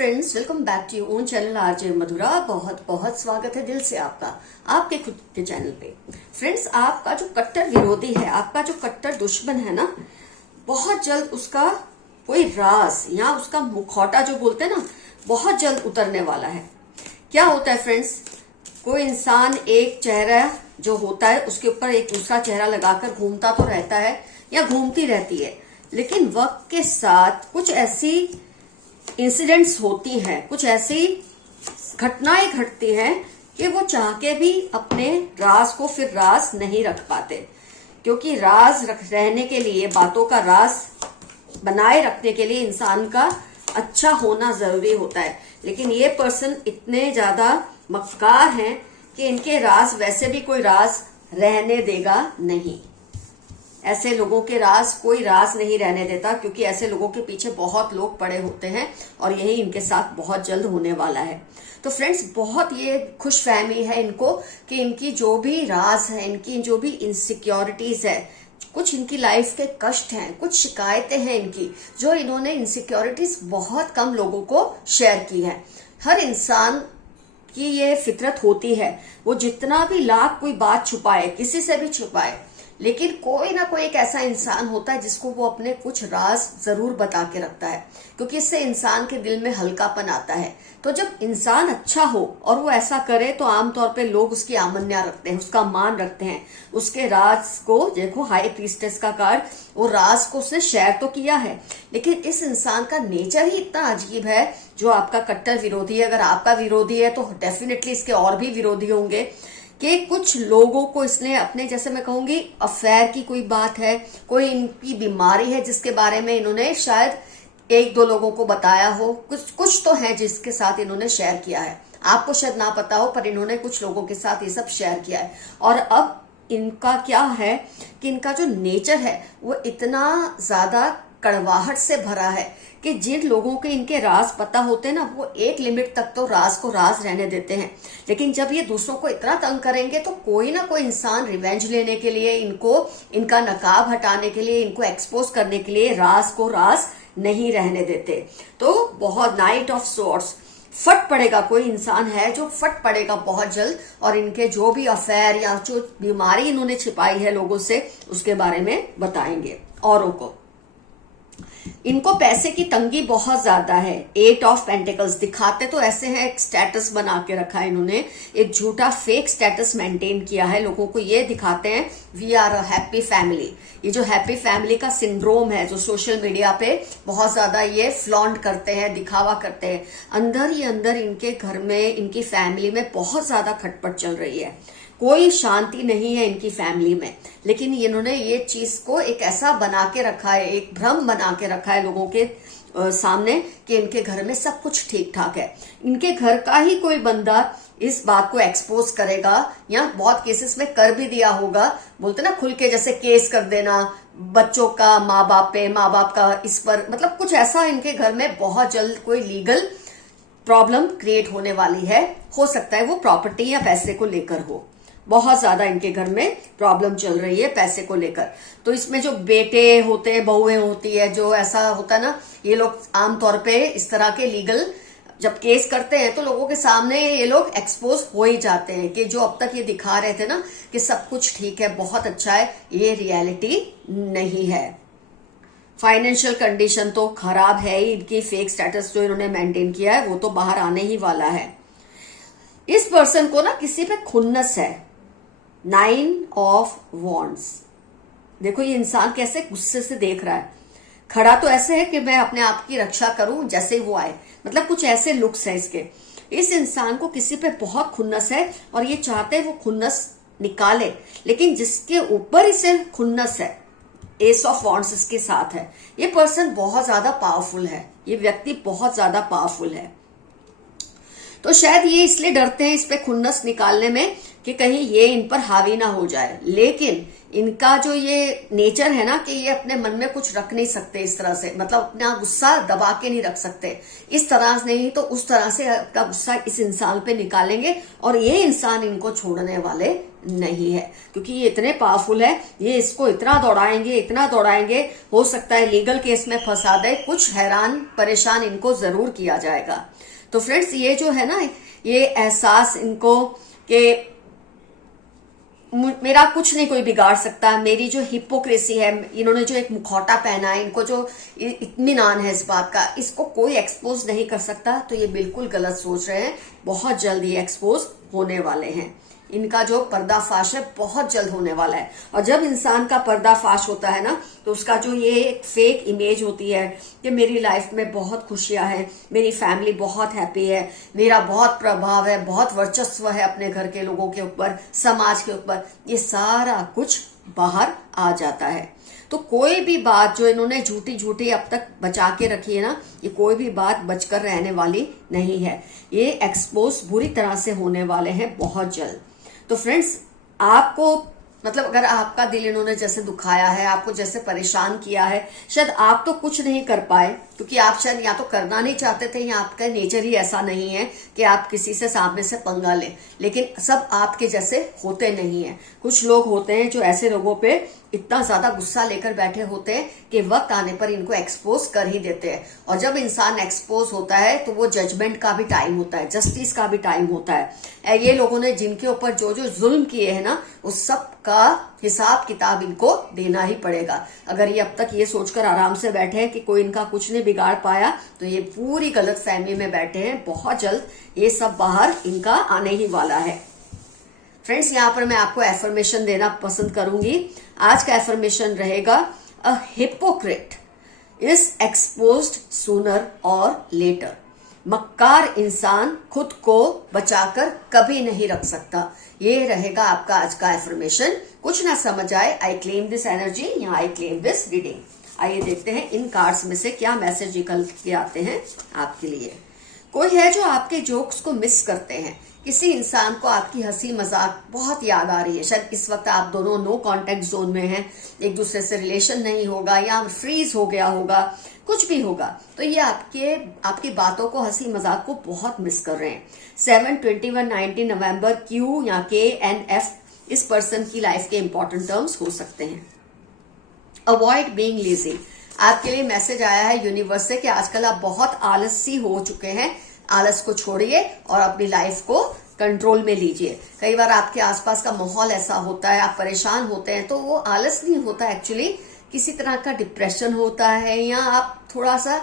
Friends, welcome back to your own channel RJ Madhura. बहुत बहुत स्वागत है दिल से आपका आपके खुद के चैनल पे। फ्रेंड्स, आपका जो कट्टर विरोधी है, आपका जो कट्टर दुश्मन है ना, बहुत जल्द उसका कोई राज या उसका मुखौटा जो बोलते हैं ना, बहुत जल्द उतरने वाला है। क्या होता है फ्रेंड्स, कोई इंसान एक चेहरा जो होता है उसके ऊपर एक दूसरा चेहरा लगाकर घूमता तो रहता है या घूमती रहती है, लेकिन वक्त के साथ कुछ ऐसी इंसिडेंट्स होती हैं, कुछ ऐसी घटनाएं घटती हैं कि वो चाह के भी अपने राज को फिर राज नहीं रख पाते, क्योंकि राज रहने के लिए, बातों का राज बनाए रखने के लिए इंसान का अच्छा होना जरूरी होता है। लेकिन ये पर्सन इतने ज्यादा मक्कार हैं कि इनके राज वैसे भी कोई राज रहने देगा नहीं। ऐसे लोगों के राज कोई राज नहीं रहने देता, क्योंकि ऐसे लोगों के पीछे बहुत लोग पड़े होते हैं और यही इनके साथ बहुत जल्द होने वाला है। तो फ्रेंड्स, बहुत ये खुश फहमी है इनको कि इनकी जो भी राज है, इनकी जो भी इनसिक्योरिटीज है, कुछ इनकी लाइफ के कष्ट हैं, कुछ शिकायतें हैं इनकी, जो इन्होंने इनसिक्योरिटीज बहुत कम लोगों को शेयर की है। हर इंसान की ये फितरत होती है, वो जितना भी लाख कोई बात छुपाए, किसी से भी छुपाए, लेकिन कोई ना कोई एक ऐसा इंसान होता है जिसको वो अपने कुछ राज जरूर बता के रखता है, क्योंकि इससे इंसान के दिल में हल्कापन आता है। तो जब इंसान अच्छा हो और वो ऐसा करे तो आमतौर पे लोग उसकी आमन्या रखते हैं, उसका मान रखते हैं, उसके राज को। देखो, हाई प्रीस्टेस का कार्ड, वो राज को उसने शेयर तो किया है, लेकिन इस इंसान का नेचर ही इतना अजीब है जो आपका कट्टर विरोधी है। अगर आपका विरोधी है तो डेफिनेटली इसके और भी विरोधी होंगे कि कुछ लोगों को इसने अपने, जैसे मैं कहूंगी, अफेयर की कोई बात है, कोई इनकी बीमारी है जिसके बारे में इन्होंने शायद एक दो लोगों को बताया हो। कुछ तो है जिसके साथ इन्होंने शेयर किया है, आपको शायद ना पता हो, पर इन्होंने कुछ लोगों के साथ ये सब शेयर किया है। और अब इनका क्या है कि इनका जो नेचर है वो इतना ज्यादा कड़वाहट से भरा है कि जिन लोगों के इनके राज पता होते हैं ना, वो एक लिमिट तक तो राज को राज रहने देते हैं, लेकिन जब ये दूसरों को इतना तंग करेंगे तो कोई ना कोई इंसान रिवेंज लेने के लिए, इनको, इनका नकाब हटाने के लिए, इनको एक्सपोज करने के लिए राज को राज नहीं रहने देते। तो बहुत नाइट ऑफ सॉर्ट्स फट पड़ेगा, कोई इंसान है जो फट पड़ेगा बहुत जल्द, और इनके जो भी अफेयर या जो बीमारी इन्होंने छिपाई है लोगों से, उसके बारे में बताएंगे औरों को। इनको पैसे की तंगी बहुत ज्यादा है। 8 ऑफ पेंटिकल्स दिखाते तो ऐसे हैं, एक स्टेटस बना के रखा है इन्होंने, एक झूठा फेक स्टेटस मेंटेन किया है, लोगों को ये दिखाते हैं we are a happy family. ये जो हैप्पी फैमिली का सिंड्रोम है, जो सोशल मीडिया पे बहुत ज्यादा ये फ्लॉन्ट करते हैं, दिखावा करते हैं, अंदर ही अंदर इनके घर में, इनकी फैमिली में बहुत ज्यादा खटपट चल रही है, कोई शांति नहीं है इनकी फैमिली में। लेकिन इन्होंने ये चीज को एक ऐसा बना के रखा है, एक भ्रम बना के रखा है लोगों के सामने कि इनके घर में सब कुछ ठीक ठाक है। इनके घर का ही कोई बंदा इस बात को एक्सपोज करेगा, या बहुत केसेस में कर भी दिया होगा, बोलते ना खुल के, जैसे केस कर देना बच्चों का माँ बाप पे, माँ बाप का इस पर, मतलब कुछ ऐसा इनके घर में बहुत जल्द कोई लीगल प्रॉब्लम क्रिएट होने वाली है। हो सकता है वो प्रॉपर्टी या पैसे को लेकर हो, बहुत ज्यादा इनके घर में प्रॉब्लम चल रही है पैसे को लेकर। तो इसमें जो बेटे होते हैं, बहुएं होती है, जो ऐसा होता है ना, ये लोग आमतौर पे इस तरह के लीगल जब केस करते हैं तो लोगों के सामने ये लोग एक्सपोज हो ही जाते हैं कि जो अब तक ये दिखा रहे थे ना कि सब कुछ ठीक है, बहुत अच्छा है, ये रियलिटी नहीं है। फाइनेंशियल कंडीशन तो खराब है ही, इनकी फेक स्टेटस जो इन्होंने मेंटेन किया है वो तो बाहर आने ही वाला है। इस पर्सन को ना किसी पे खुन्नस है। 9 ऑफ वॉन्ड्स, देखो ये इंसान कैसे गुस्से से देख रहा है, खड़ा तो ऐसे है कि मैं अपने आप की रक्षा करूं जैसे ही वो आए, मतलब कुछ ऐसे लुक्स है इसके। इस इंसान को किसी पे बहुत खुन्नस है और ये चाहते हैं वो खुन्नस निकाले, लेकिन जिसके ऊपर इसे खुन्नस है, एस ऑफ वॉन्ड्स इसके साथ है। ये पर्सन बहुत ज्यादा पावरफुल है, ये व्यक्ति बहुत ज्यादा पावरफुल है। तो शायद ये इसलिए डरते हैं इस पे खुन्नस निकालने में कि कहीं ये इन पर हावी ना हो जाए। लेकिन इनका जो ये नेचर है ना कि ये अपने मन में कुछ रख नहीं सकते इस तरह से, मतलब अपना गुस्सा दबा के नहीं रख सकते, इस तरह नहीं तो उस तरह से अपना गुस्सा इस इंसान पे निकालेंगे और ये इंसान इनको छोड़ने वाले नहीं है, क्योंकि ये इतने पावरफुल है, ये इसको इतना दौड़ाएंगे, हो सकता है लीगल केस में फंसा दे, कुछ हैरान परेशान इनको जरूर किया जाएगा। तो फ्रेंड्स, ये जो है ना, ये एहसास इनको कि मेरा कुछ नहीं कोई बिगाड़ सकता, मेरी जो हिपोक्रेसी है, इन्होंने जो एक मुखौटा पहना है, इनको जो इत्मीनान है इस बात का, इसको कोई एक्सपोज नहीं कर सकता, तो ये बिल्कुल गलत सोच रहे हैं। बहुत जल्द ये एक्सपोज होने वाले हैं, इनका जो पर्दाफाश है बहुत जल्द होने वाला है। और जब इंसान का पर्दाफाश होता है ना, तो उसका जो ये एक फेक इमेज होती है कि मेरी लाइफ में बहुत खुशियां हैं, मेरी फैमिली बहुत हैप्पी है, मेरा बहुत प्रभाव है, बहुत वर्चस्व है अपने घर के लोगों के ऊपर, समाज के ऊपर, ये सारा कुछ बाहर आ जाता है। तो कोई भी बात जो इन्होंने झूठी अब तक बचा के रखी है ना, ये कोई भी बात बचकर रहने वाली नहीं है, ये एक्सपोज बुरी तरह से होने वाले हैं बहुत जल्द। तो फ्रेंड्स, आपको मतलब अगर आपका दिल इन्होंने जैसे दुखाया है, आपको जैसे परेशान किया है, शायद आप तो कुछ नहीं कर पाए, क्योंकि आप शायद या तो करना नहीं चाहते थे, या आपका नेचर ही ऐसा नहीं है कि आप किसी से सामने से पंगा लें, लेकिन सब आपके जैसे होते नहीं है। कुछ लोग होते हैं जो ऐसे लोगों पे इतना ज्यादा गुस्सा लेकर बैठे होते हैं कि वक्त आने पर इनको एक्सपोज कर ही देते हैं। और जब इंसान एक्सपोज होता है तो वो जजमेंट का भी टाइम होता है, जस्टिस का भी टाइम होता है। ये लोगों ने जिनके ऊपर जो जो जुल्म किए हैं ना, उस सब का हिसाब किताब इनको देना ही पड़ेगा। अगर ये अब तक ये सोचकर आराम से बैठे हैं कि कोई इनका कुछ नहीं बिगाड़ पाया, तो ये पूरी गलत फहमी में बैठे हैं। बहुत जल्द ये सब बाहर इनका आने ही वाला है। फ्रेंड्स, यहाँ पर मैं आपको एफर्मेशन देना पसंद करूंगी। आज का एफर्मेशन रहेगा, a hypocrite is exposed sooner और लेटर। मक्कार इंसान खुद को बचाकर कभी नहीं रख सकता। ये रहेगा आपका आज का एफर्मेशन। कुछ ना समझ आए, आई क्लेम दिस एनर्जी या आई क्लेम दिस रीडिंग। आइए देखते हैं इन कार्ड्स में से क्या मैसेज निकल के आते हैं आपके लिए। कोई है जो आपके जोक्स को मिस करते हैं, किसी इंसान को आपकी हंसी मजाक बहुत याद आ रही है। शायद इस वक्त आप दोनों नो कांटेक्ट जोन में हैं, एक दूसरे से रिलेशन नहीं होगा या फ्रीज हो गया होगा, कुछ भी होगा, तो ये आपकी बातों को, हंसी मजाक को बहुत मिस कर रहे हैं। 7, 21, 19 नवंबर, क्यू या के एंड एफ इस पर्सन की लाइफ के इंपॉर्टेंट टर्म्स हो सकते हैं। अवॉइड बीइंग लेजी, आपके लिए मैसेज आया है यूनिवर्स से कि आजकल आप बहुत आलसी हो चुके हैं। आलस को छोड़िए और अपनी लाइफ को कंट्रोल में लीजिए। कई बार आपके आसपास का माहौल ऐसा होता है, आप परेशान होते हैं, तो वो आलस नहीं होता, एक्चुअली किसी तरह का डिप्रेशन होता है, या आप थोड़ा सा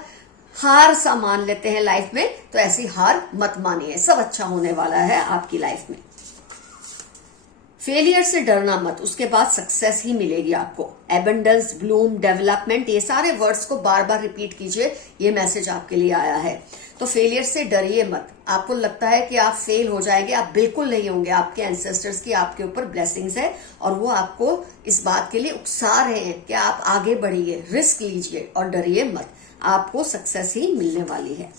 हार सा मान लेते हैं लाइफ में। तो ऐसी हार मत मानिए, सब अच्छा होने वाला है आपकी लाइफ में। फेलियर से डरना मत, उसके बाद सक्सेस ही मिलेगी आपको। एबंडेंस, ब्लूम, डेवलपमेंट, ये सारे वर्ड्स को बार बार रिपीट कीजिए, ये मैसेज आपके लिए आया है। तो फेलियर से डरिए मत। आपको लगता है कि आप फेल हो जाएंगे, आप बिल्कुल नहीं होंगे। आपके एंसेस्टर्स की आपके ऊपर ब्लेसिंग्स है और वो आपको इस बात के लिए उकसा रहे हैं कि आप आगे बढ़िए, रिस्क लीजिए और डरिए मत, आपको सक्सेस ही मिलने वाली है।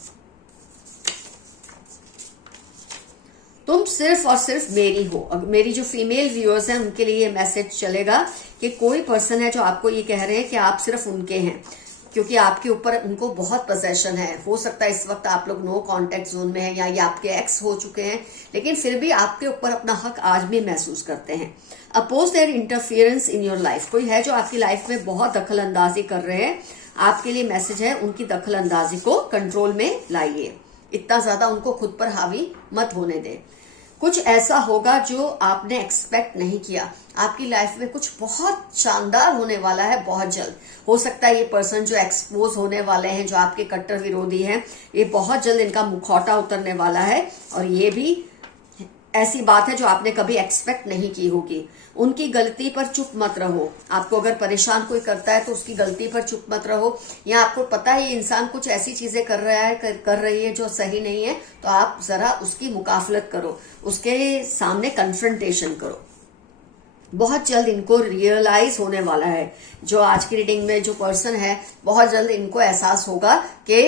तुम सिर्फ और सिर्फ मेरी हो। मेरी जो फीमेल व्यूअर्स हैं उनके लिए ये मैसेज चलेगा कि कोई पर्सन है जो आपको ये कह रहे हैं कि आप सिर्फ उनके हैं, क्योंकि आपके ऊपर उनको बहुत पोजेशन है। हो सकता है इस वक्त आप लोग नो कांटेक्ट जोन में हैं या ये आपके एक्स हो चुके हैं, लेकिन फिर भी आपके ऊपर अपना हक आज भी महसूस करते हैं। Oppose their interference in your life, कोई है जो आपकी लाइफ में बहुत दखल अंदाजी कर रहे हैं। आपके लिए मैसेज है, उनकी दखल अंदाजी को कंट्रोल में लाइए, इतना ज्यादा उनको खुद पर हावी मत होने दें। कुछ ऐसा होगा जो आपने एक्सपेक्ट नहीं किया, आपकी लाइफ में कुछ बहुत शानदार होने वाला है बहुत जल्द। हो सकता है ये पर्सन जो एक्सपोज होने वाले हैं, जो आपके कट्टर विरोधी हैं, ये बहुत जल्द इनका मुखौटा उतरने वाला है। और ये भी ऐसी बात है जो आपने कभी एक्सपेक्ट नहीं की होगी। उनकी गलती पर चुप मत रहो। आपको अगर परेशान कोई करता है तो उसकी गलती पर चुप मत रहो, या आपको पता है ये इंसान कुछ ऐसी चीजें कर रहा है, कर रही है जो सही नहीं है, तो आप जरा उसकी मुकाफलत करो, उसके सामने कन्फ्रंटेशन करो। बहुत जल्द इनको रियलाइज होने वाला है, जो आज की रीडिंग में जो पर्सन है, बहुत जल्द इनको एहसास होगा कि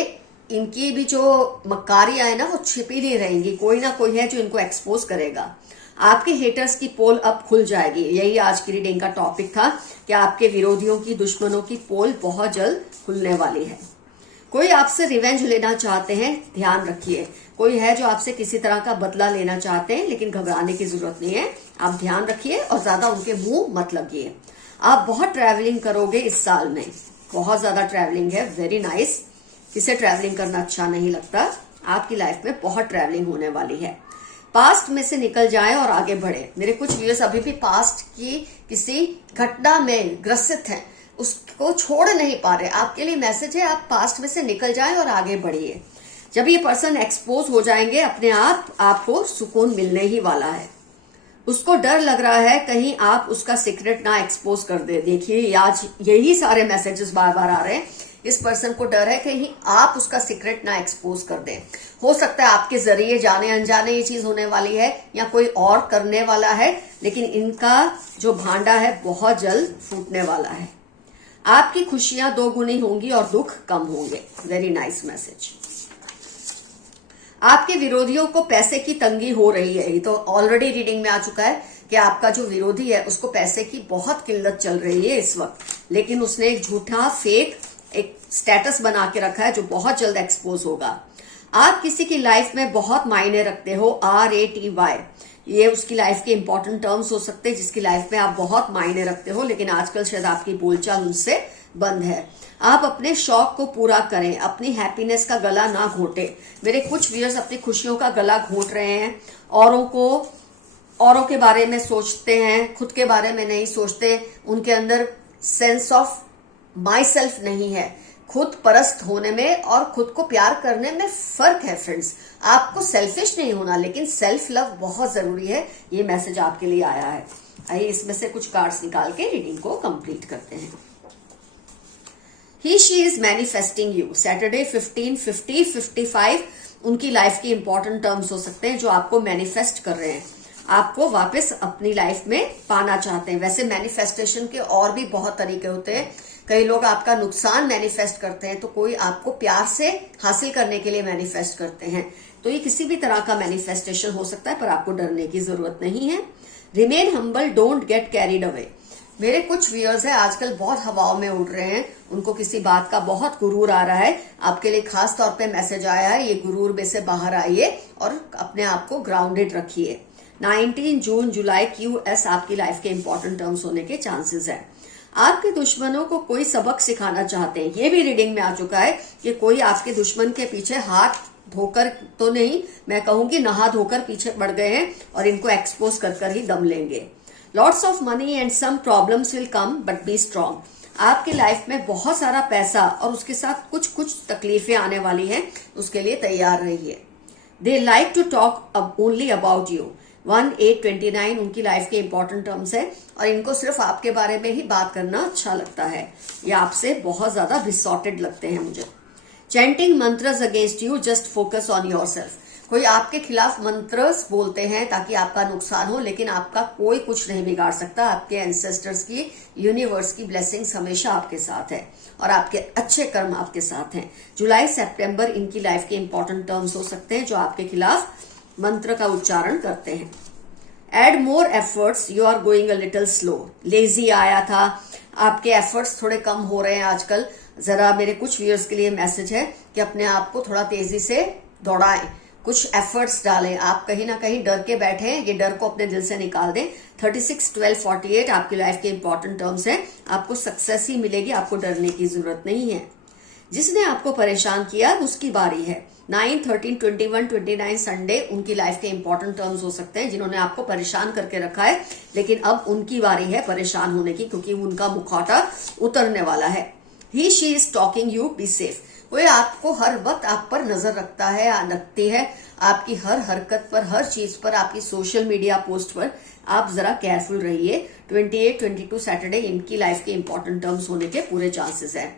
इनकी भी जो मक्कारियां है ना, वो छिपी नहीं रहेंगी, कोई ना कोई है जो इनको एक्सपोज करेगा। आपके हेटर्स की पोल अब खुल जाएगी। यही आज की रीडिंग का टॉपिक था कि आपके विरोधियों की, दुश्मनों की पोल बहुत जल्द खुलने वाली है। कोई आपसे रिवेंज लेना चाहते हैं, ध्यान रखिए। कोई है जो आपसे किसी तरह का बदला लेना चाहते हैं, लेकिन घबराने की जरूरत नहीं है। आप ध्यान रखिए और ज्यादा उनके मुंह मत लगिए। आप बहुत ट्रैवलिंग करोगे इस साल में, बहुत ज्यादा ट्रैवलिंग है, वेरी नाइस। किसे ट्रैवलिंग करना अच्छा नहीं लगता? आपकी लाइफ में बहुत ट्रैवलिंग होने वाली है। पास्ट में से निकल जाएं और आगे बढ़े। मेरे कुछ व्यूअर्स अभी भी पास्ट की किसी घटना में ग्रसित हैं, उसको छोड़ नहीं पा रहे। आपके लिए मैसेज है, आप पास्ट में से निकल जाएं और आगे बढ़िए। जब ये पर्सन एक्सपोज हो जाएंगे, अपने आप आपको सुकून मिलने ही वाला है। उसको डर लग रहा है कहीं आप उसका सीक्रेट ना एक्सपोज कर दे। देखिए आज यही सारे मैसेजेस बार बार आ रहे हैं। इस पर्सन को डर है कहीं आप उसका सीक्रेट ना एक्सपोज कर दें। हो सकता है आपके जरिए जाने अनजाने ये चीज होने वाली है, या कोई और करने वाला है, लेकिन इनका जो भांडा है बहुत जल्द फूटने वाला है। आपकी खुशियां 2 गुनी होंगी और दुख कम होंगे। Very nice message. आपके विरोधियों को पैसे की तंगी हो रही है। ये तो ऑलरेडी रीडिंग में आ चुका है कि आपका जो विरोधी है उसको पैसे की बहुत किल्लत चल रही है इस वक्त, लेकिन उसने एक झूठा फेक एक स्टेटस बना के रखा है जो बहुत जल्द एक्सपोज होगा। आप किसी की लाइफ में बहुत मायने रखते हो, RATY। ये उसकी लाइफ के इंपॉर्टेंट टर्म्स हो सकते हैं जिसकी लाइफ में आप बहुत मायने रखते हो, लेकिन आजकल शायद आपकी बोलचाल उनसे बंद है। आप अपने शौक को पूरा करें, अपनी हैप्पीनेस का गला ना घोटे। मेरे कुछ व्यूअर्स अपनी खुशियों का गला घोट रहे हैं, औरों के बारे में सोचते हैं, खुद के बारे में नहीं सोचते। उनके अंदर सेंस ऑफ माई सेल्फ नहीं है। खुद परस्त होने में और खुद को प्यार करने में फर्क है फ्रेंड्स। आपको सेल्फिश नहीं होना, लेकिन सेल्फ लव बहुत जरूरी है। ये मैसेज आपके लिए आया है। आइए इसमें से कुछ कार्ड्स निकाल के रीडिंग को कंप्लीट करते हैं। He she is manifesting you. Saturday 15, 50, 55 उनकी लाइफ की इंपॉर्टेंट टर्म्स हो सकते हैं जो आपको मैनिफेस्ट कर रहे हैं, आपको वापस अपनी लाइफ में पाना चाहते हैं। वैसे मैनिफेस्टेशन के और भी बहुत तरीके होते हैं। कई लोग आपका नुकसान मैनिफेस्ट करते हैं, तो कोई आपको प्यार से हासिल करने के लिए मैनिफेस्ट करते हैं। तो ये किसी भी तरह का मैनिफेस्टेशन हो सकता है, पर आपको डरने की जरूरत नहीं है। Remain humble, don't get carried away. मेरे कुछ व्यूअर्स हैं आजकल बहुत हवाओं में उड़ रहे हैं, उनको किसी बात का बहुत गुरूर आ रहा है। आपके लिए खास तौर पे मैसेज आया है, ये गुरूर में से बाहर आइए और अपने आप को ग्राउंडेड रखिए। 19 जून जुलाई QS आपकी लाइफ के इंपॉर्टेंट टर्म्स होने के चांसेस है। आपके दुश्मनों को कोई सबक सिखाना चाहते हैं। ये भी रीडिंग में आ चुका है कि कोई आपके दुश्मन के पीछे हाथ धोकर तो नहीं, मैं कहूंगी नहा धोकर पीछे पड़ गए हैं और इनको एक्सपोज कर ही दम लेंगे। Lots of money and some problems will come but be strong. आपकी लाइफ में बहुत सारा पैसा और उसके साथ कुछ कुछ तकलीफें आने वाली हैं, उसके लिए तैयार रहिए। They like to talk only about you. 1829 उनकी लाइफ के इंपॉर्टेंट टर्म्स है और इनको सिर्फ आपके बारे में ही बात करना अच्छा लगता है। ये आपसे बहुत ज्यादा बिसॉर्टेड लगते हैं मुझे। Chanting मंत्रस against you, just focus on yourself. कोई आपके खिलाफ मंत्रस बोलते हैं ताकि आपका नुकसान हो, लेकिन आपका कोई कुछ नहीं बिगाड़ सकता। आपके एंसेस्टर्स की, यूनिवर्स की ब्लेसिंग्स हमेशा आपके साथ है और आपके अच्छे कर्म आपके साथ हैं। जुलाई सितंबर इनकी लाइफ के इंपॉर्टेंट टर्म्स हो सकते हैं जो आपके खिलाफ मंत्र का उच्चारण करते हैं। Add more efforts, you are going a little slow. Lazy आया था, आपके एफर्ट्स थोड़े कम हो रहे हैं आजकल। जरा मेरे कुछ व्यूअर्स के लिए मैसेज है कि अपने आप को थोड़ा तेजी से दौड़ाएं, कुछ एफर्ट्स डालें। आप कहीं ना कहीं डर के बैठे हैं, ये डर को अपने दिल से निकाल दें। 36, 12, 48 आपकी लाइफ के इंपॉर्टेंट टर्म्स हैं। आपको सक्सेस ही मिलेगी, आपको डरने की जरूरत नहीं है। जिसने आपको परेशान किया उसकी बारी है। 9, 13, 21, 29 संडे उनकी लाइफ के इंपॉर्टेंट टर्म्स हो सकते हैं जिन्होंने आपको परेशान करके रखा है, लेकिन अब उनकी बारी है परेशान होने की, क्योंकि उनका मुखौटा उतरने वाला है। He she is talking you, be safe. कोई आपको हर वक्त आप पर नजर रखता है या रखती है, आपकी हर हरकत पर, हर चीज पर, आपकी सोशल मीडिया पोस्ट पर आप जरा केयरफुल रहिए। 28, 22 सैटरडे इनकी लाइफ के इंपॉर्टेंट टर्म्स होने के पूरे चांसेस है।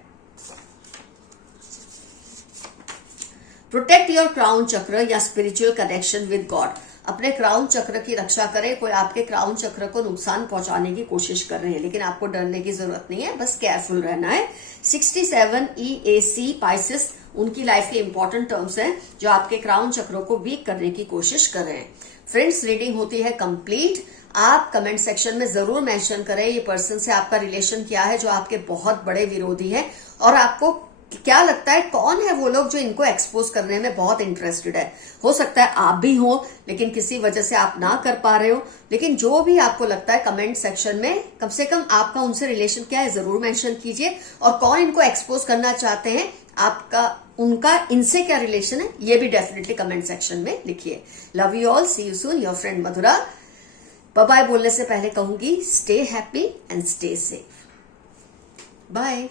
प्रोटेक्ट योर क्राउन चक्र या स्पिरिचुअल कनेक्शन विद गॉड। अपने क्राउन चक्र की रक्षा करें। कोई आपके क्राउन चक्र को नुकसान पहुंचाने की कोशिश कर रहे हैं, लेकिन आपको डरने की जरूरत नहीं है, बस केयरफुल रहना है। 67 EAC पाइसेस उनकी लाइफ के इंपॉर्टेंट टर्म्स हैं जो आपके क्राउन चक्रों को वीक करने की कोशिश कर रहे हैं। फ्रेंड्स, रीडिंग होती है कंप्लीट। आप कमेंट सेक्शन में जरूर मेंशन करें ये पर्सन से आपका रिलेशन क्या है जो आपके बहुत बड़े विरोधी है और आपको क्या लगता है कौन है वो लोग जो इनको एक्सपोज करने में बहुत इंटरेस्टेड है। हो सकता है आप भी हो, लेकिन किसी वजह से आप ना कर पा रहे हो। लेकिन जो भी आपको लगता है कमेंट सेक्शन में कम से कम आपका उनसे रिलेशन क्या है जरूर मेंशन कीजिए, और कौन इनको एक्सपोज करना चाहते हैं, आपका उनका इनसे क्या रिलेशन है, ये भी डेफिनेटली कमेंट सेक्शन में लिखिए। Love you all, see you soon, your friend Madhura. Bye bye बोलने से पहले कहूंगी stay happy and stay safe. Bye.